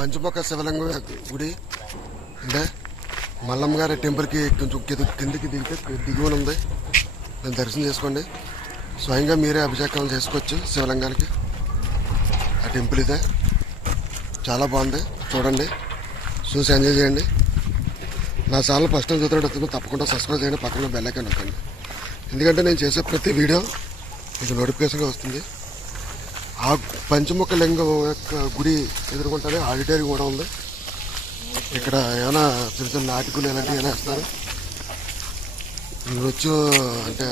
పంచపొక్క శివలింగం గుడి. అంటే మల్లమ్మ గారి టెంపుల్కి కొంచెం కిందకి కిందికి దిగితే దిగువన ఉంది. దాన్ని దర్శనం చేసుకోండి. స్వయంగా మీరే అభిషేకం చేసుకోవచ్చు శివలింగానికి. ఆ టెంపుల్ ఇదే. చాలా బాగుంది. చూడండి. చూసి ఎంజాయ్ చేయండి. నా ఛానల్ ఫస్ట్ టైం చూస్తున్నట్టు తప్పకుండా సబ్స్క్రైబ్ చేయండి. పక్కన బెల్ ఐకాన్ నొక్కండి. ఎందుకంటే నేను చేసే ప్రతి వీడియో మీకు నోటిఫికేషన్గా వస్తుంది. ఆ పంచముఖ లింగం యొక్క గుడి ఎదుర్కొంటానే ఆడిటోరియం కూడా ఉంది. ఇక్కడ ఏమైనా చిన్న చిన్న నాటికలు ఇలాంటివి ఏమైనా ఇస్తారు వచ్చు అంటే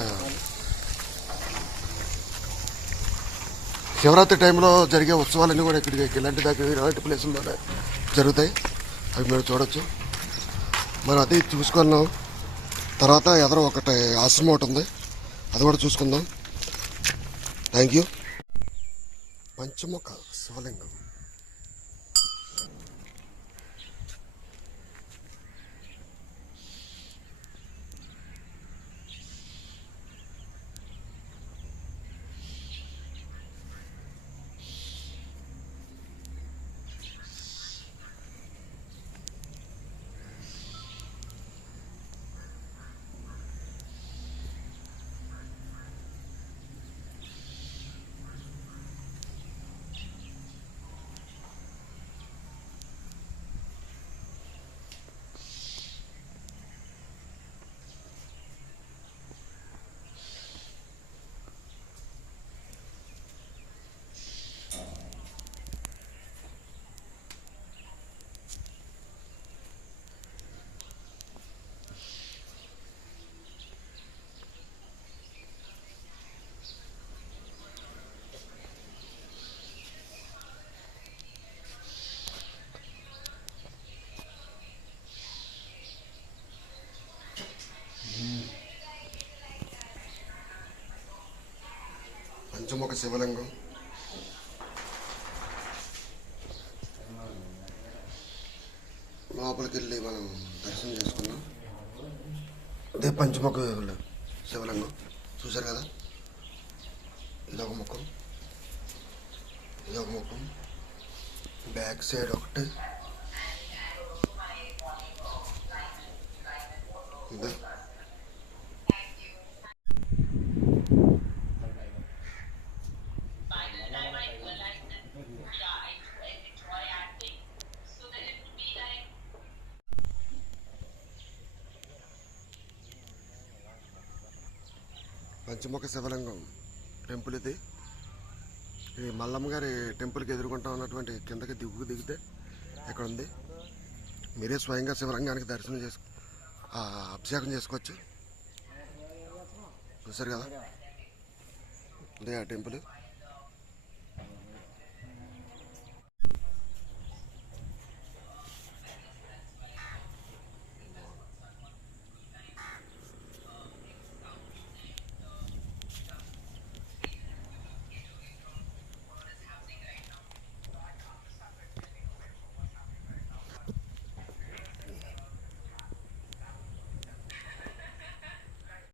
శివరాత్రి టైంలో జరిగే ఉత్సవాలన్నీ కూడా ఇక్కడికి ఇలాంటి దగ్గర ఇలాంటి ప్లేసుల్లోనే జరుగుతాయి. అవి మీరు చూడొచ్చు. మనం అది చూసుకున్నాం. తర్వాత ఎదరో ఒకటి ఆశ్రమం ఒకటి ఉంది. అది కూడా చూసుకుందాం. థ్యాంక్ యూ పంచముఖ శివలింగం పంచముఖ శివలింగం లోపలికి వెళ్ళి మనం దర్శనం చేసుకున్నాం అదే పంచముఖ శివలింగం. చూశారు కదా? ఇదొక ముఖం. ఇదొక ముఖం. బ్యాక్ సైడ్ ఒకటి. ఇదే. పంచముఖ శివలింగం టెంపుల్ ఇది. ఈ మల్లమ్మ గారి టెంపుల్కి ఎదుర్కొంటా ఉన్నటువంటి కిందకి దిగుకు దిగితే ఇక్కడ ఉంది మీరే స్వయంగా శివలింగానికి దర్శనం చేసు అభిషేకం చేసుకోవచ్చు. చూసారు కదా? ఇదే ఆ టెంపుల్.